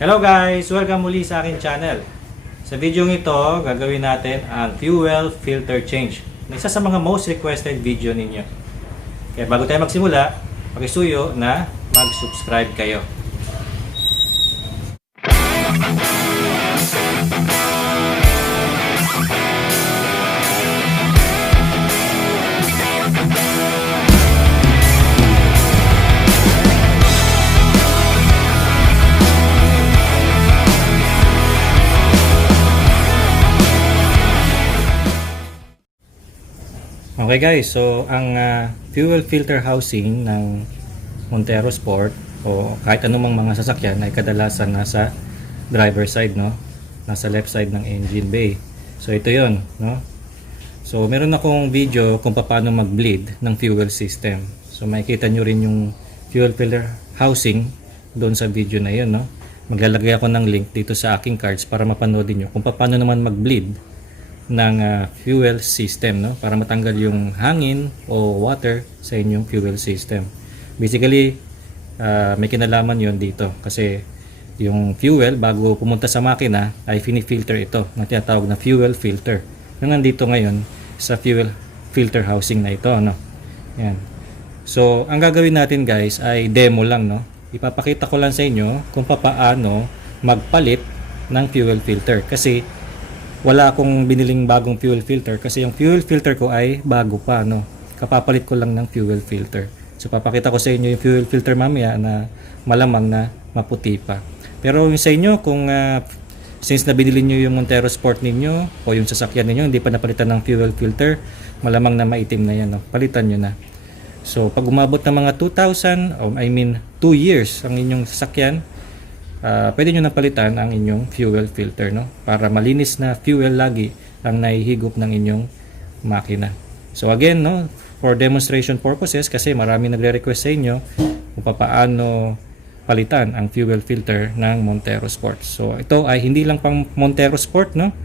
Hello guys! Welcome muli sa akin channel. Sa video ito, gagawin natin ang fuel filter change. Isa sa mga most requested video ninyo. Kaya bago tayo magsimula, pakisuyo na mag-subscribe kayo. Okay guys, so ang fuel filter housing ng Montero Sport o kahit anumang mga sasakyan ay kadalasan nasa driver side, no? Nasa left side ng engine bay. So ito 'yon, no? So meron akong video kung paano mag-bleed ng fuel system. So makikita nyo rin yung fuel filter housing doon sa video na 'yon, no? Maglalagay ako ng link dito sa aking cards para mapanoodin nyo kung paano naman mag-bleed ng fuel system, no, para matanggal yung hangin o water sa inyong fuel system. Basically may kinalaman yon dito kasi yung fuel bago pumunta sa makina ay fini-filter ito na tinatawag na fuel filter na nandito ngayon sa fuel filter housing na ito, no. Yan. So ang gagawin natin guys ay demo lang, no. Ipapakita ko lang sa inyo kung paano magpalit ng fuel filter kasi wala akong biniling bagong fuel filter kasi yung fuel filter ko ay bago pa, no. Kapapalit ko lang ng fuel filter. So papakita ko sa inyo yung fuel filter mamaya na malamang na maputi pa. Pero yung sa inyo kung since nabili niyo yung Montero Sport ninyo o yung sasakyan ninyo hindi pa napalitan ng fuel filter, malamang na maitim na yan, no. Palitan niyo na. So pag umabot ng mga 2,000 2 years ang inyong sasakyan, pwede nyo napalitan ang inyong fuel filter, no, para malinis na fuel lagi ang naihigop ng inyong makina. So again, no, for demonstration purposes kasi marami nagre-request sa inyo kung paano palitan ang fuel filter ng Montero Sport. So ito ay hindi lang pang Montero Sport, no,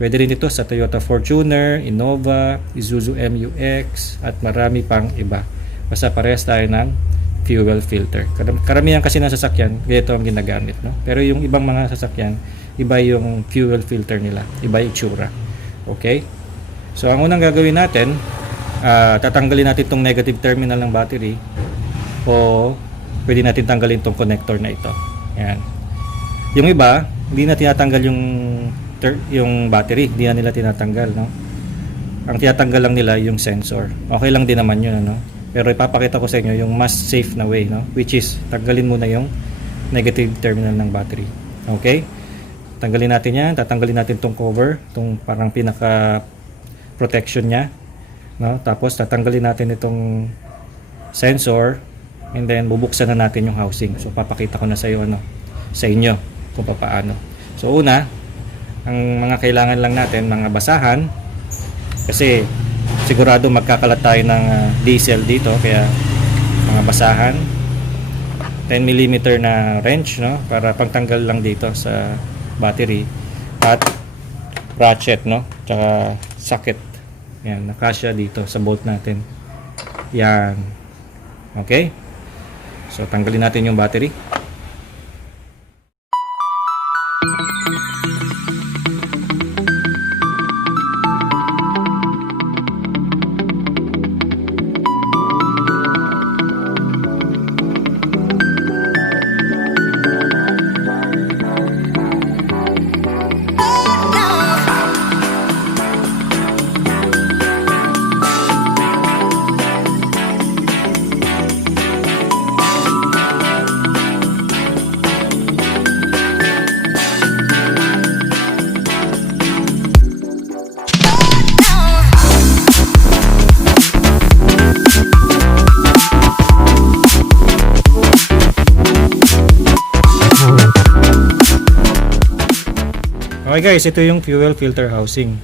pwede rin ito sa Toyota Fortuner, Innova, Isuzu MU-X at marami pang iba. Basta parehas tayo ng fuel filter. Karamihan kasi ng sasakyan, ganito ang ginagamit, no? Pero yung ibang mga sasakyan, iba yung fuel filter nila, iba yung itsura. Okay? So ang unang gagawin natin, tatanggalin natin itong negative terminal ng battery o pwede natin tanggalin itong connector na ito. Yan. Yung iba, hindi na tinatanggal yung battery, hindi na nila tinatanggal, no? Ang tinatanggal lang nila yung sensor. Okay lang din naman yun, ano? Pero ipapakita ko sa inyo yung mas safe na way, no, which is tanggalin muna yung negative terminal ng battery. Okay? Tanggalin natin yan, tatanggalin natin tong cover, tong parang pinaka protection niya, no? Tapos tatanggalin natin itong sensor and then bubuksan na natin yung housing. So papakita ko na sa iyo, ano, sa inyo kung paano. So una, ang mga kailangan lang natin, mga basahan, kasi sigurado magkakalat tayo ng diesel dito, kaya mga basahan, 10mm na wrench, no, para pangtanggal lang dito sa battery, at ratchet, no, tsaka socket. Yan, nakasya dito sa bolt natin. Yan. Okay? So tanggalin natin yung battery. Okay guys, ito yung fuel filter housing.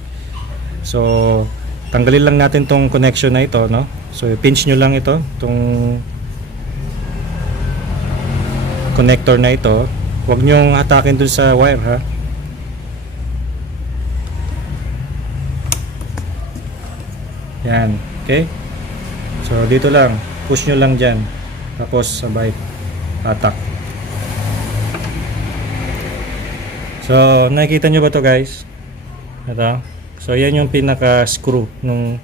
So tanggalin lang natin tong connection na ito, no. So pinch nyo lang ito, tong connector na ito. Huwag nyo hatakin dun sa wire, ha. Yan, okay. So dito lang, push nyo lang dyan, tapos sabay hatak. So, nakikita nyo ba to guys? Ito. So, yan yung pinaka-screw nung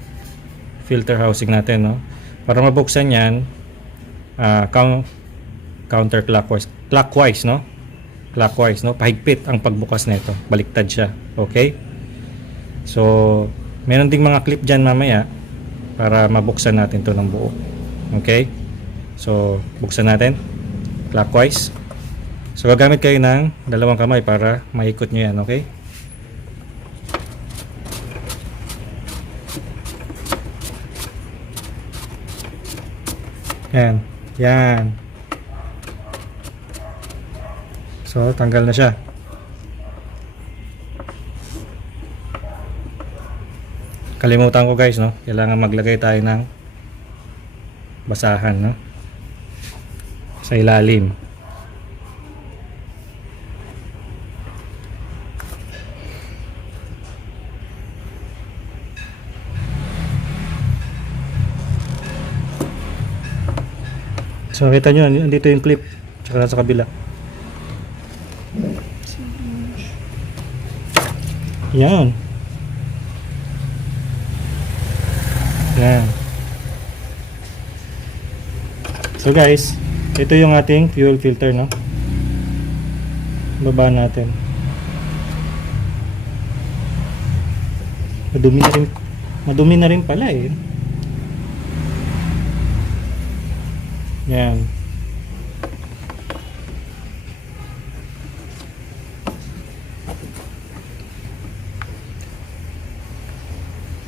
filter housing natin, no? Para mabuksan yan, counterclockwise. Clockwise, no? Clockwise, no? Pahigpit ang pagbukas nito. Baliktad siya. Okay? So, meron ding mga clip dyan mamaya para mabuksan natin to ng buo. Okay? So, buksan natin. Clockwise. So, gagamit kayo ng dalawang kamay para maikot nyo yan. Okay? Yan. Yan. So, tanggal na siya. Kalimutan ko guys, no? Kailangan maglagay tayo ng basahan, no? Sa ilalim. So, kita nyo, andito yung clip. Tsaka nasa kabila. Yan. Yan. So guys, ito yung ating fuel filter, no? Baba natin. Madumi na rin pala eh. Yan.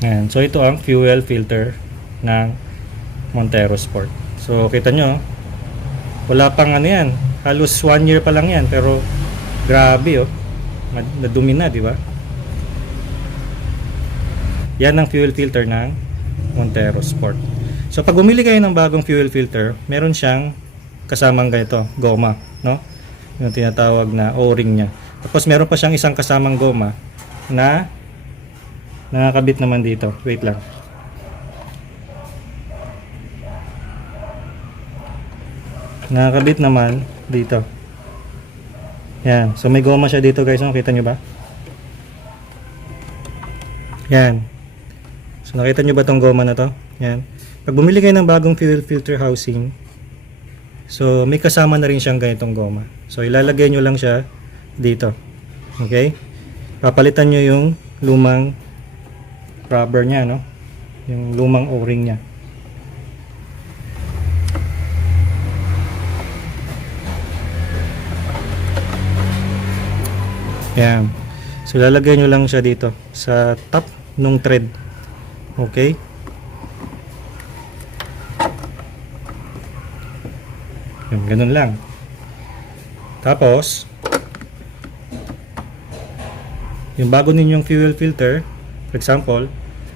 Yan. So ito ang fuel filter ng Montero Sport. So kita nyo, wala pang ano yan. Halos 1 year pa lang yan. Pero grabe oh. Nadumi na, di ba? Yan ang fuel filter ng Montero Sport. So pag bumili kayo ng bagong fuel filter, meron siyang kasamang ganito, goma, no? Yung tinatawag na O-ring niya. Tapos meron pa siyang isang kasamang goma na nakakabit naman dito. Wait lang. Nakakabit naman dito. Yan. So may goma siya dito guys, no? Kita nyo ba? Yan. So nakita nyo ba tong goma na to? Yan. Pag bumili kayo ng bagong fuel filter housing, so may kasama na rin siyang ganitong goma. So ilalagay nyo lang siya dito. Okay? Papalitan nyo yung lumang rubber niya, no? Yung lumang O-ring niya. Yan. So ilalagay nyo lang siya dito sa top nung thread. Okay? Yan, ganun lang. Tapos yung bago ninyong fuel filter, for example,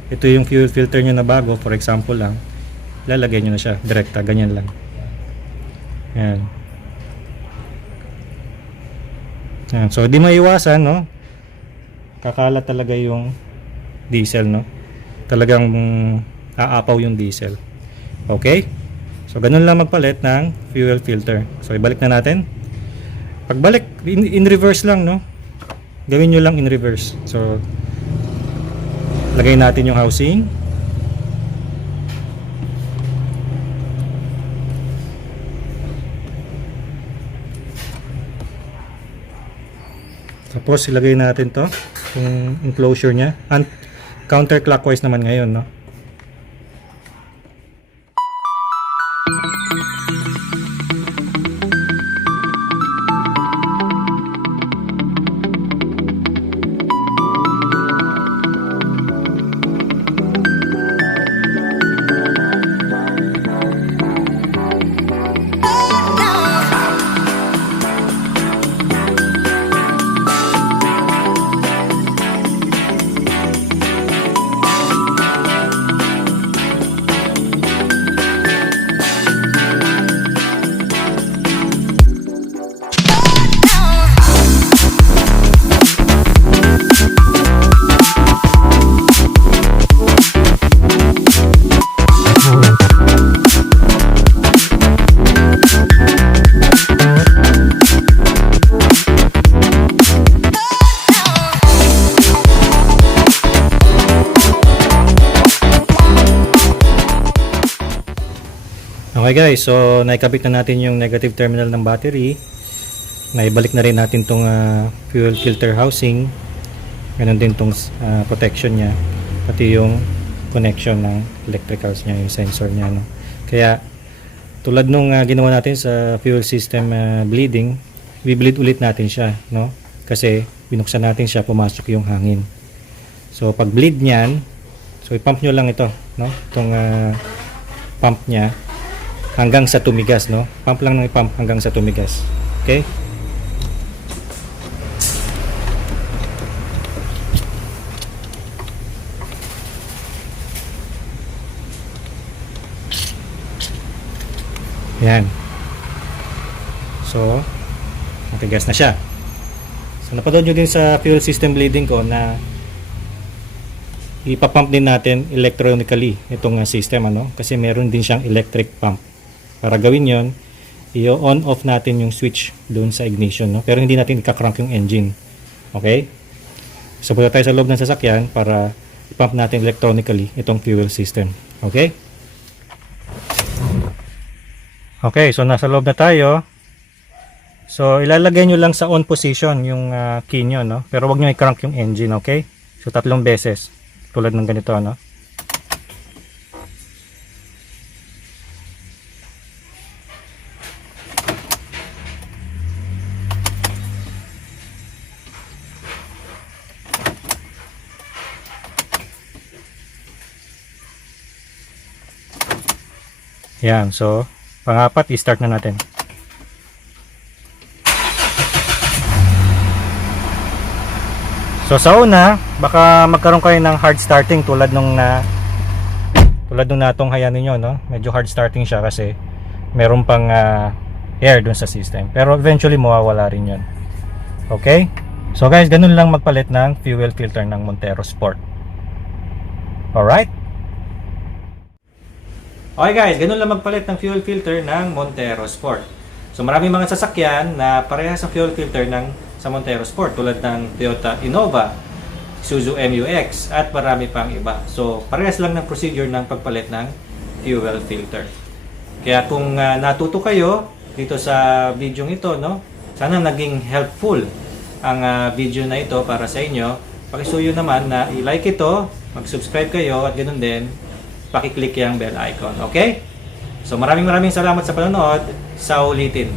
ito yung fuel filter nyo na bago, for example lang, lalagay nyo na siya direkta, ganyan lang. Yan. Yan. So di maiwasan, no? Kakalat talaga yung diesel, no? Talagang aapaw yung diesel. Okay? So ganun lang magpalit ng fuel filter. So ibalik na natin. Pagbalik, in reverse lang, no? Gawin nyo lang in reverse. So lagay natin yung housing. Tapos ilagay natin to, yung enclosure nya. Counterclockwise naman ngayon, no? Okay guys, so naikabit na natin yung negative terminal ng battery. Naibalik na rin natin tong fuel filter housing. Ganon din tong protection niya, pati yung connection ng electricals niya, yung sensor niya, no? Kaya tulad nung ginawa natin sa fuel system bleeding, i-bleed ulit natin siya, no? Kasi binuksan natin siya, pumasok yung hangin. So pag bleed niyan, so i-pump nyo lang ito, no? Itong pump niya hanggang sa tumigas, no? Pump lang ng i-pump hanggang sa tumigas. Okay? Yan. So, matigas na siya. So, napanood nyo din sa fuel system bleeding ko na ipapump din natin electronically itong system, ano? Kasi meron din siyang electric pump. Para gawin yon, i-on off natin yung switch doon sa ignition, no? Pero hindi natin ikakrank yung engine. Okay? So, punta tayo sa loob ng sasakyan para i-pump natin electronically itong fuel system. Okay? Okay, so nasa loob na tayo. So, ilalagay nyo lang sa on position yung key nyo, no? Pero wag nyo i-crank yung engine, okay? So, 3 beses. Tulad ng ganito, no? Yan, so pangapat, i-start na natin. So sa una, baka magkaroon kayo ng hard starting tulad nung natunghayan ninyo, no? Medyo hard starting siya kasi meron pang air dun sa system. Pero eventually mawawala rin yun. Okay? So guys, ganun lang magpalit ng fuel filter ng Montero Sport. Alright? Okay guys, ganun lang magpalit ng fuel filter ng Montero Sport. So maraming mga sasakyan na parehas ang fuel filter sa Montero Sport tulad ng Toyota Innova, Isuzu MU-X at marami pang iba. So parehas lang ng procedure ng pagpalit ng fuel filter. Kaya kung natuto kayo dito sa video ito, no? Sana naging helpful ang video na ito para sa inyo. Pakisuyo naman na i-like ito, mag-subscribe kayo at ganoon din paki-click yung bell icon. Okay? So maraming salamat sa panonood. Sa ulitin.